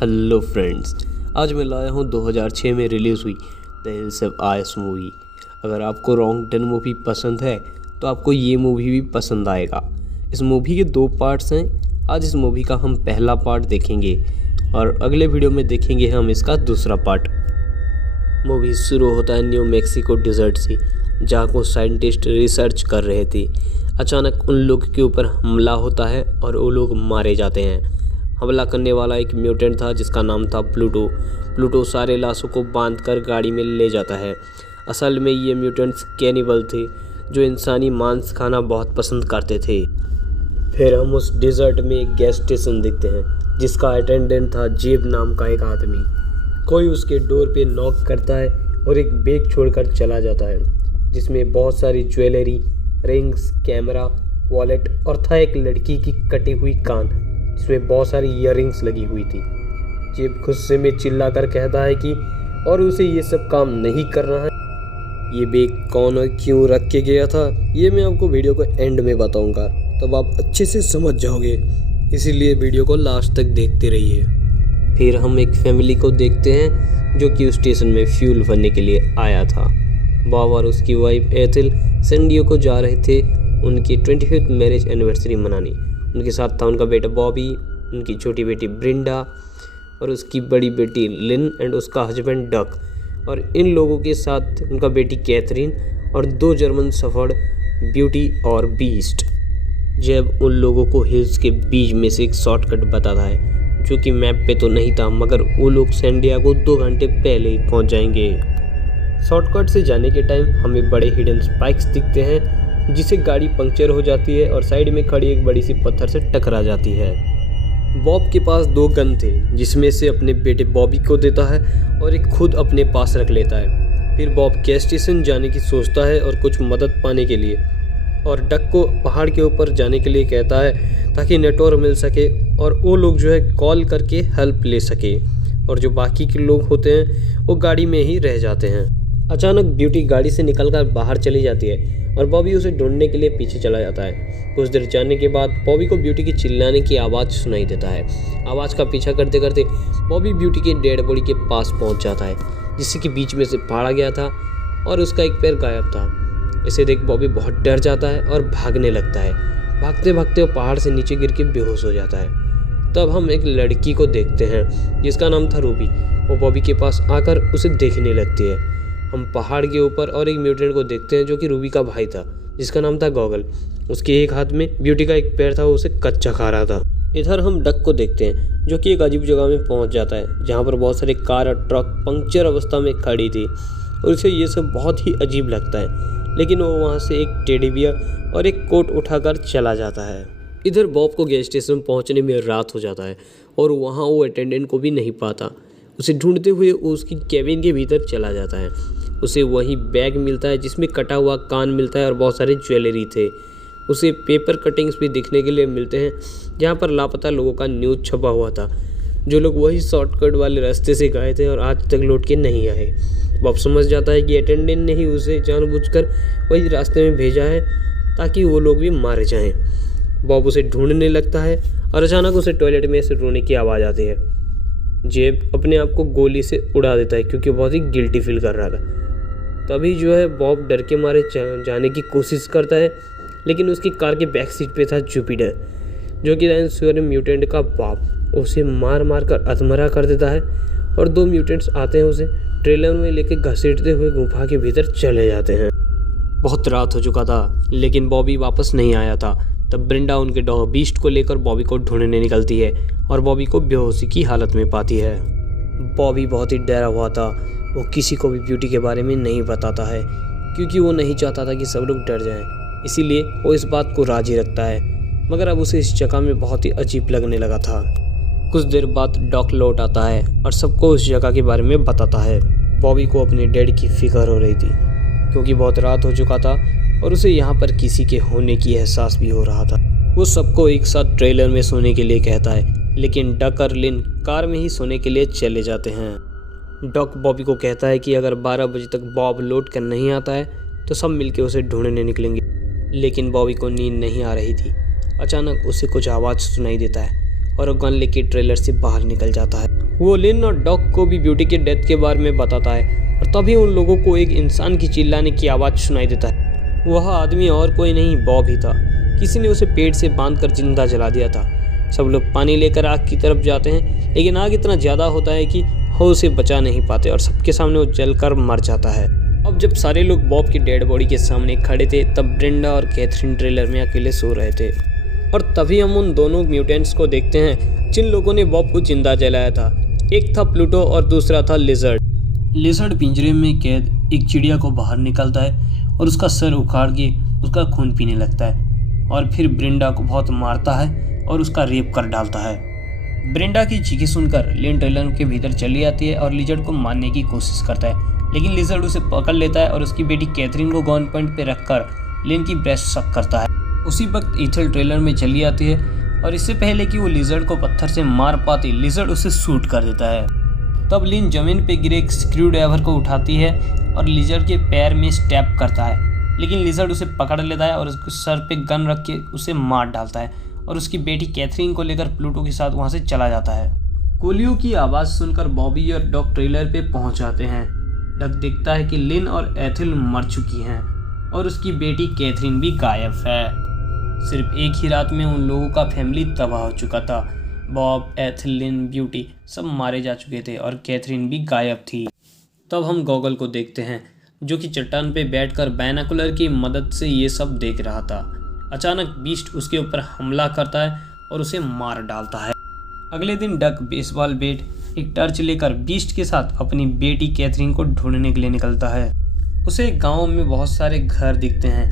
Hello friends, आज मैं लाया हूँ 2006 में रिलीज़ हुई the hills of ice movie. अगर आपको रॉन्ग टर्न मूवी पसंद है तो आपको ये मूवी भी पसंद आएगा। इस मूवी के 2 पार्ट्स हैं। आज इस मूवी का हम पहला पार्ट देखेंगे और अगले वीडियो में देखेंगे हम इसका दूसरा पार्ट। मूवी शुरू होता है न्यू मैक्सिको डिज़र्ट से, जहाँ को साइंटिस्ट रिसर्च कर रहे थे। अचानक उन लोगों के ऊपर हमला होता है और वो लोग मारे जाते हैं। हमला करने वाला एक म्यूटेंट था जिसका नाम था प्लूटो। प्लूटो सारे लाशों को बांधकर गाड़ी में ले जाता है। असल में ये म्यूटेंट्स कैनिबल थे जो इंसानी मांस खाना बहुत पसंद करते थे। फिर हम उस डिज़र्ट में एक गैस स्टेशन देखते हैं जिसका अटेंडेंट था जेब नाम का एक आदमी। कोई उसके डोर पे नॉक करता है और एक बैग छोड़कर चला जाता है जिसमें बहुत सारी ज्वेलरी, रिंग्स, कैमरा, वॉलेट और था एक लड़की की कटी हुई कान जिसमें बहुत सारी ईयररिंग्स लगी हुई थी। जेब गुस्से में चिल्लाकर कहता है कि और उसे ये सब काम नहीं करना है। ये बैग कौन और क्यों रख के गया था ये मैं आपको वीडियो को एंड में बताऊंगा, तब आप अच्छे से समझ जाओगे, इसीलिए वीडियो को लास्ट तक देखते रहिए। फिर हम एक फैमिली को देखते हैं जो कि उस स्टेशन में फ्यूल भरने के लिए आया था। बॉब और उसकी वाइफ एथिल सैन डिएगो को जा रहे थे उनकी 25th मैरिज एनिवर्सरी मनाने। उनके साथ था उनका बेटा बॉबी, उनकी छोटी बेटी ब्रिंडा और उसकी बड़ी बेटी लिन एंड उसका हस्बैंड डक, और इन लोगों के साथ उनका बेटी कैथरीन और 2 जर्मन शेफर्ड ब्यूटी और बीस्ट। जब उन लोगों को हिल्स के बीच में से एक शॉर्टकट बताता है जो कि मैप पे तो नहीं था, मगर वो लोग सैन डिएगो 2 घंटे पहले ही पहुंच जाएंगे। शॉर्टकट से जाने के टाइम हमें बड़े हिडन स्पाइक्स दिखते हैं जिससे गाड़ी पंक्चर हो जाती है और साइड में खड़ी एक बड़ी सी पत्थर से टकरा जाती है। बॉब के पास 2 गन थे जिसमें से अपने बेटे बॉबी को देता है और एक खुद अपने पास रख लेता है। फिर बॉब गैस स्टेशन जाने की सोचता है और कुछ मदद पाने के लिए, और डक को पहाड़ के ऊपर जाने के लिए कहता है ताकि नेटवर्क मिल सके और वो लोग जो है कॉल करके हेल्प ले सके, और जो बाकी के लोग होते हैं वो गाड़ी में ही रह जाते हैं। अचानक ब्यूटी गाड़ी से निकलकर बाहर चली जाती है और बॉबी उसे ढूंढने के लिए पीछे चला जाता है। कुछ देर जाने के बाद बॉबी को ब्यूटी की चिल्लाने की आवाज़ सुनाई देता है। आवाज़ का पीछा करते करते बॉबी ब्यूटी के डेड बॉडी के पास पहुंच जाता है जिससे कि बीच में से फाड़ा गया था और उसका एक पैर गायब था। इसे देख बॉबी बहुत डर जाता है और भागने लगता है। भागते भागते वो पहाड़ से नीचे गिर के बेहोश हो जाता है। तब हम एक लड़की को देखते हैं जिसका नाम था रूबी। वो बॉबी के पास आकर उसे देखने लगती है। हम पहाड़ के ऊपर और एक म्यूटेंट को देखते हैं जो कि रूबी का भाई था जिसका नाम था गॉगल। उसके एक हाथ में ब्यूटी का एक पैर था, वो उसे कच्चा खा रहा था। इधर हम डक को देखते हैं जो कि एक अजीब जगह में पहुंच जाता है जहां पर बहुत सारे कार और ट्रक पंक्चर अवस्था में खड़ी थी और उसे ये सब बहुत ही अजीब लगता है, लेकिन वो वहां से एक टेडी बियर और एक कोट उठाकर चला जाता है। इधर बॉब को गैस स्टेशन पहुँचने में रात हो जाता है और वहाँ वो अटेंडेंट को भी नहीं पाता। उसे ढूंढते हुए वो उसकी केबिन के भीतर चला जाता है। उसे वही बैग मिलता है जिसमें कटा हुआ कान मिलता है और बहुत सारे ज्वेलरी थे। उसे पेपर कटिंग्स भी दिखने के लिए मिलते हैं जहाँ पर लापता लोगों का न्यूज़ छपा हुआ था, जो लोग वही शॉर्टकट वाले रास्ते से गए थे और आज तक लौट के नहीं आए। बॉब समझ जाता है कि अटेंडेंट ने ही उसे जानबूझकर वही रास्ते में भेजा है ताकि वो लोग भी मारे जाएँ। बॉब उसे ढूंढने लगता है और अचानक उसे टॉयलेट में से रोने की आवाज़ आती है। जेब अपने आप को गोली से उड़ा देता है क्योंकि बहुत ही गिल्टी फील कर रहा था। तभी जो है बॉब डर के मारे जाने की कोशिश करता है, लेकिन उसकी कार के बैक सीट पे था जुपिटर जो कि डायनासोर म्यूटेंट का बाप। उसे मार मार कर अधमरा कर देता है और 2 म्यूटेंट्स आते हैं उसे ट्रेलर में लेके घसीटते हुए गुफा के भीतर चले जाते हैं। बहुत रात हो चुका था लेकिन बॉबी वापस नहीं आया था। तब ब्रिंडा उनके डॉग बीस्ट को लेकर बॉबी को ढूंढने निकलती है और बॉबी को बेहोशी की हालत में पाती है। बॉबी बहुत ही डरा हुआ था। वो किसी को भी ब्यूटी के बारे में नहीं बताता है क्योंकि वो नहीं चाहता था कि सब लोग डर जाएं, इसीलिए वो इस बात को राजी रखता है, मगर अब उसे इस जगह में बहुत ही अजीब लगने लगा था। कुछ देर बाद डॉक लौट आता है और सबको उस जगह के बारे में बताता है। बॉबी को अपने डैड की फिक्र हो रही थी क्योंकि बहुत रात हो चुका था और उसे यहाँ पर किसी के होने की एहसास भी हो रहा था। वो सबको एक साथ ट्रेलर में सोने के लिए कहता है, लेकिन डक और लिन कार में ही सोने के लिए चले जाते हैं। डक बॉबी को कहता है कि अगर 12 बजे तक बॉब लौट कर नहीं आता है तो सब मिलके उसे ढूंढने निकलेंगे, लेकिन बॉबी को नींद नहीं आ रही थी। अचानक उसे कुछ आवाज़ सुनाई देता है और वो गन लेके ट्रेलर से बाहर निकल जाता है। वो लिन और डॉग को भी ब्यूटी के डेथ के बारे में बताता है और तभी उन लोगों को एक इंसान की चिल्लाने की आवाज़ सुनाई देता है। वह आदमी और कोई नहीं बॉब ही था। किसी ने उसे पेड़ से बांधकर जिंदा जला दिया था। सब लोग पानी लेकर आग की तरफ जाते हैं, लेकिन आग इतना ज़्यादा होता है कि वो उसे बचा नहीं पाते और सबके सामने वो जलकर मर जाता है। अब जब सारे लोग बॉब की डेड बॉडी के सामने खड़े थे, तब ब्रेंडा और कैथरीन ट्रेलर में अकेले सो रहे थे और तभी हम उन दोनों म्यूटेंट्स को देखते हैं जिन लोगों ने बॉब को जिंदा जलाया था। एक था प्लूटो और दूसरा था लिजर्ड। लिजर्ड पिंजरे में कैद एक चिड़िया को बाहर निकलता है और उसका सर उखाड़ के उसका खून पीने लगता है और फिर ब्रेंडा को बहुत मारता है और उसका रेप कर डालता है। ब्रेंडा की चीखें सुनकर लिन ट्रेलर के भीतर चली आती है और लिजर्ड को मारने की कोशिश करता है, लेकिन लिजर्ड उसे पकड़ लेता है और उसकी बेटी कैथरीन को गन पॉइंट पे रखकर लिन की ब्रेस्ट सक करता है। उसी वक्त ईथल ट्रेलर में चली आती है और इससे पहले कि वो लिजर्ड को पत्थर से मार पाती, लिजर्ड उसे शूट कर देता है। तब लिन जमीन पे गिरे एक स्क्रू ड्राइवर को उठाती है और लिजर्ड के पैर में स्टैप करता है, लेकिन लिजर्ड उसे पकड़ लेता है और उसके सर पे गन रख के उसे मार डालता है और उसकी बेटी कैथरीन को लेकर प्लूटो के साथ वहाँ से चला जाता है। गोलियों की आवाज़ सुनकर बॉबी और डॉग ट्रेलर पे पहुँच जाते हैं। डॉग देखता है कि लिन और एथिल मर चुकी हैं और उसकी बेटी कैथरीन भी गायब है। सिर्फ एक ही रात में उन लोगों का फैमिली तबाह हो चुका था। बॉब, एथिल, लिन, ब्यूटी सब मारे जा चुके थे और कैथरीन भी गायब थी। तब हम गॉगल को देखते हैं जो कि चट्टान पे बैठकर बायनोकुलर की मदद से ये सब देख रहा था। अचानक बीस्ट उसके ऊपर हमला करता है और उसे मार डालता है। अगले दिन डक बेसबॉल बैट, एक टर्च लेकर बीस्ट के साथ अपनी बेटी कैथरीन को ढूंढने के लिए निकलता है। उसे गाँव में बहुत सारे घर दिखते हैं,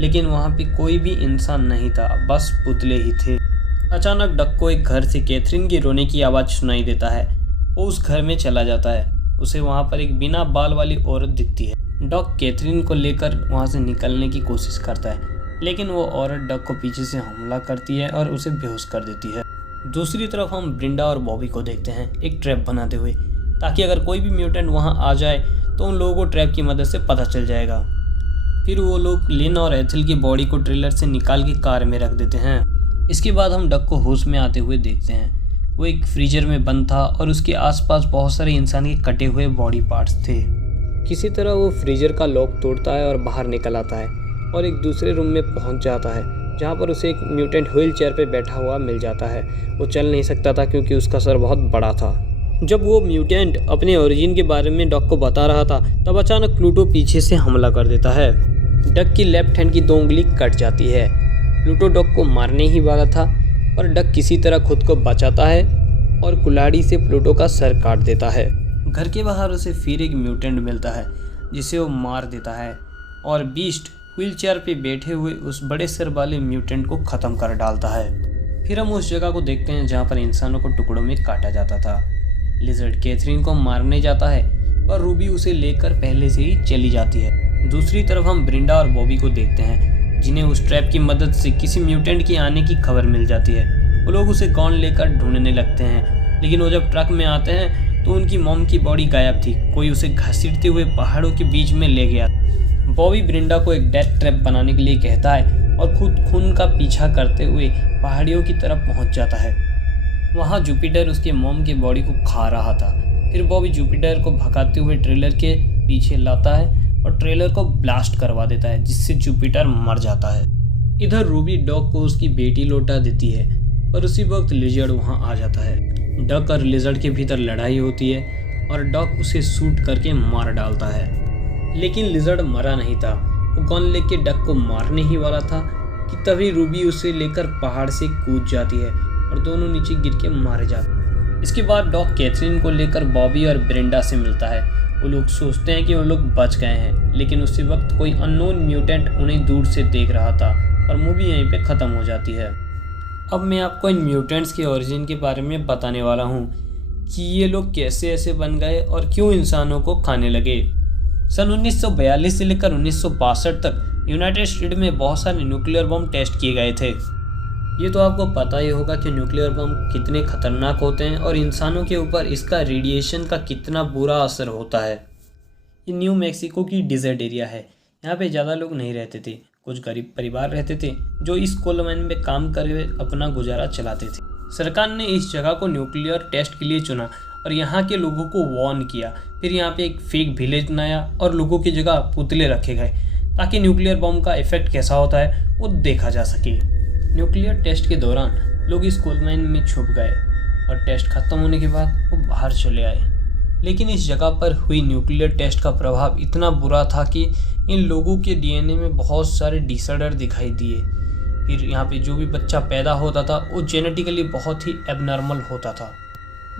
लेकिन वहाँ पे कोई भी इंसान नहीं था, बस पुतले ही थे। अचानक डक को एक घर से कैथरीन की रोने की आवाज़ सुनाई देता है। वो उस घर में चला जाता है। उसे वहाँ पर एक बिना बाल वाली औरत दिखती है। डक कैथरीन को लेकर वहाँ से निकलने की कोशिश करता है, लेकिन वो औरत डक को पीछे से हमला करती है और उसे बेहोश कर देती है। दूसरी तरफ हम ब्रेंडा और बॉबी को देखते हैं एक ट्रैप बनाते हुए, ताकि अगर कोई भी म्यूटेंट वहाँ आ जाए तो उन लोगों को ट्रैप की मदद से पता चल जाएगा। फिर वो लोग लिन और एथिल की बॉडी को ट्रेलर से निकाल के कार में रख देते हैं। इसके बाद हम डक को होश में आते हुए देखते हैं। वो एक फ्रीजर में बंद था और उसके आसपास बहुत सारे इंसान के कटे हुए बॉडी पार्ट्स थे। किसी तरह वो फ्रीजर का लॉक तोड़ता है और बाहर निकल आता है और एक दूसरे रूम में पहुंच जाता है, जहां पर उसे एक म्यूटेंट व्हील चेयर पर बैठा हुआ मिल जाता है। वो चल नहीं सकता था क्योंकि उसका सर बहुत बड़ा था। जब वो म्यूटेंट अपने ओरिजिन के बारे में डक को बता रहा था, तब अचानक प्लूटो पीछे से हमला कर देता है। डक की लेफ्ट हैंड की 2 उंगली कट जाती है। प्लूटो डक को मारने ही वाला था, पर डक किसी तरह खुद को बचाता है और कुल्हाड़ी से प्लूटो का सर काट देता है। घर के बाहर उसे फिर एक म्यूटेंट मिलता है जिसे वो मार देता है और बीस्ट व्हीलचेयर पे बैठे हुए उस बड़े सर वाले म्यूटेंट को ख़त्म कर डालता है। फिर हम उस जगह को देखते हैं जहाँ पर इंसानों को टुकड़ों में काटा जाता था। लिजर्ड कैथरीन को मारने जाता है, पर रूबी उसे लेकर पहले से ही चली जाती है। दूसरी तरफ हम ब्रेंडा और बॉबी को देखते हैं, जिन्हें उस ट्रैप की मदद से किसी म्यूटेंट की आने की खबर मिल जाती है। वो लोग उसे गॉन लेकर ढूंढने लगते हैं, लेकिन वो जब ट्रक में आते हैं तो उनकी मॉम की बॉडी गायब थी। कोई उसे घसीटते हुए पहाड़ों के बीच में ले गया। बॉबी ब्रेंडा को एक डेथ ट्रैप बनाने के लिए कहता है और खुद खून का पीछा करते हुए पहाड़ियों की तरफ पहुंच जाता है। वहां जुपिटर उसके मॉम की बॉडी को खा रहा था। फिर बॉबी जुपिटर को भगाते हुए ट्रेलर के पीछे लाता है और ट्रेलर को ब्लास्ट करवा देता है, जिससे जुपिटर मर जाता है। इधर रूबी डॉग को उसकी बेटी लौटा देती है, पर उसी वक्त लिजर्ड वहां आ जाता है। डक और लिजर्ड के भीतर लड़ाई होती है और डक उसे शूट करके मार डालता है, लेकिन लिजर्ड मरा नहीं था। वो गन लेके डक को मारने ही वाला था कि तभी रूबी उसे लेकर पहाड़ से कूद जाती है और दोनों नीचे गिर के मारे जाते हैं। इसके बाद डॉग कैथरीन को लेकर बॉबी और ब्रेंडा से मिलता है। वो लोग सोचते हैं कि वो लोग बच गए हैं, लेकिन उसी वक्त कोई अननोन म्यूटेंट उन्हें दूर से देख रहा था और मूवी यहीं पे ख़त्म हो जाती है। अब मैं आपको इन म्यूटेंट्स के ओरिजिन के बारे में बताने वाला हूँ कि ये लोग कैसे ऐसे बन गए और क्यों इंसानों को खाने लगे। सन 1942 से लेकर 1962 तक यूनाइटेड स्टेट में बहुत सारे न्यूक्लियर बम टेस्ट किए गए थे। ये तो आपको पता ही होगा कि न्यूक्लियर बम कितने खतरनाक होते हैं और इंसानों के ऊपर इसका रेडिएशन का कितना बुरा असर होता है। ये न्यू मैक्सिको की डिजर्ट एरिया है। यहाँ पे ज़्यादा लोग नहीं रहते थे। कुछ गरीब परिवार रहते थे जो इस कोल माइन में काम करके अपना गुजारा चलाते थे। सरकार ने इस जगह को न्यूक्लियर टेस्ट के लिए चुना और यहाँ के लोगों को वार्न किया। फिर यहाँ पे एक फेक विलेज बनाया और लोगों की जगह पुतले रखे गए ताकि न्यूक्लियर बम का इफेक्ट कैसा होता है वो देखा जा सके। न्यूक्लियर टेस्ट के दौरान लोग इस कोल माइन में छुप गए और टेस्ट खत्म होने के बाद वो बाहर चले आए। लेकिन इस जगह पर हुई न्यूक्लियर टेस्ट का प्रभाव इतना बुरा था कि इन लोगों के डीएनए में बहुत सारे डिसऑर्डर दिखाई दिए। फिर यहाँ पे जो भी बच्चा पैदा होता था वो जेनेटिकली बहुत ही एबनॉर्मल होता था।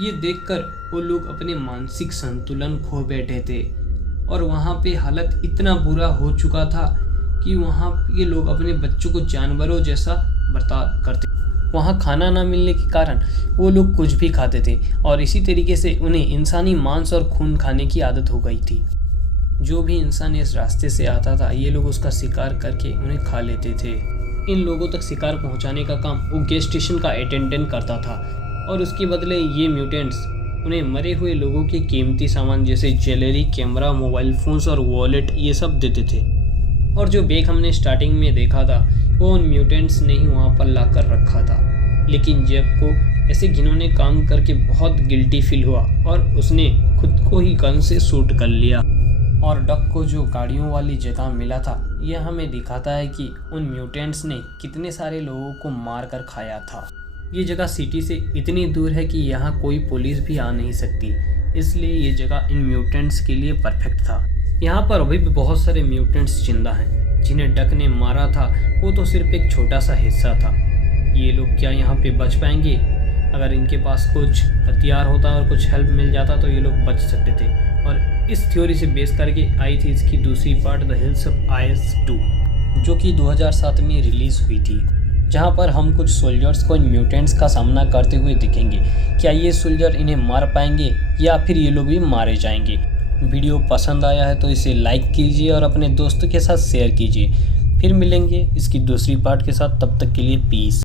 ये देखकर वो लोग अपने मानसिक संतुलन खो बैठे थे और वहाँ पे हालत इतना बुरा हो चुका था कि वहाँ के लोग अपने बच्चों को जानवरों जैसा बर्ताव करते। वहाँ खाना ना मिलने के कारण वो लोग कुछ भी खाते थे और इसी तरीके से उन्हें इंसानी मांस और खून खाने की आदत हो गई थी। जो भी इंसान इस रास्ते से आता था ये लोग उसका शिकार करके उन्हें खा लेते थे। इन लोगों तक शिकार पहुँचाने का काम वो गैस स्टेशन का अटेंडेंट करता था और उसके बदले ये म्यूटेंट्स उन्हें मरे हुए लोगों के कीमती सामान जैसे ज्वेलरी, कैमरा, मोबाइल फ़ोन्स और वॉलेट ये सब देते थे। और जो बैग हमने स्टार्टिंग में देखा था वो उन म्यूटेंट्स ने ही वहाँ पर ला कर रखा था। लेकिन जेब को ऐसे घिनौने काम करके बहुत गिल्टी फील हुआ और उसने खुद को ही गन से शूट कर लिया। और डक को जो गाड़ियों वाली जगह मिला था यह हमें दिखाता है कि उन म्यूटेंट्स ने कितने सारे लोगों को मार कर खाया था। ये जगह सिटी से इतनी दूर है कि यहाँ कोई पुलिस भी आ नहीं सकती, इसलिए ये जगह इन म्यूटेंट्स के लिए परफेक्ट था। यहाँ पर अभी भी बहुत सारे म्यूटेंट्स जिंदा हैं जिन्हें डक ने मारा था, वो तो सिर्फ एक छोटा सा हिस्सा था। ये लोग क्या यहाँ पे बच पाएंगे? अगर इनके पास कुछ हथियार होता और कुछ हेल्प मिल जाता तो ये लोग बच सकते थे। और इस थ्योरी से बेस करके आई थी इसकी दूसरी part the hills of ice 2, जो कि 2007 में रिलीज़ हुई थी, जहाँ पर हम कुछ सोल्जर्स को इन म्यूटेंट्स का सामना करते हुए दिखेंगे। क्या ये सोल्जर इन्हें मार पाएंगे या फिर ये लोग भी मारे जाएंगे? वीडियो पसंद आया है तो इसे लाइक कीजिए और अपने दोस्तों के साथ शेयर कीजिए। फिर मिलेंगे इसकी दूसरी पार्ट के साथ, तब तक के लिए पीस।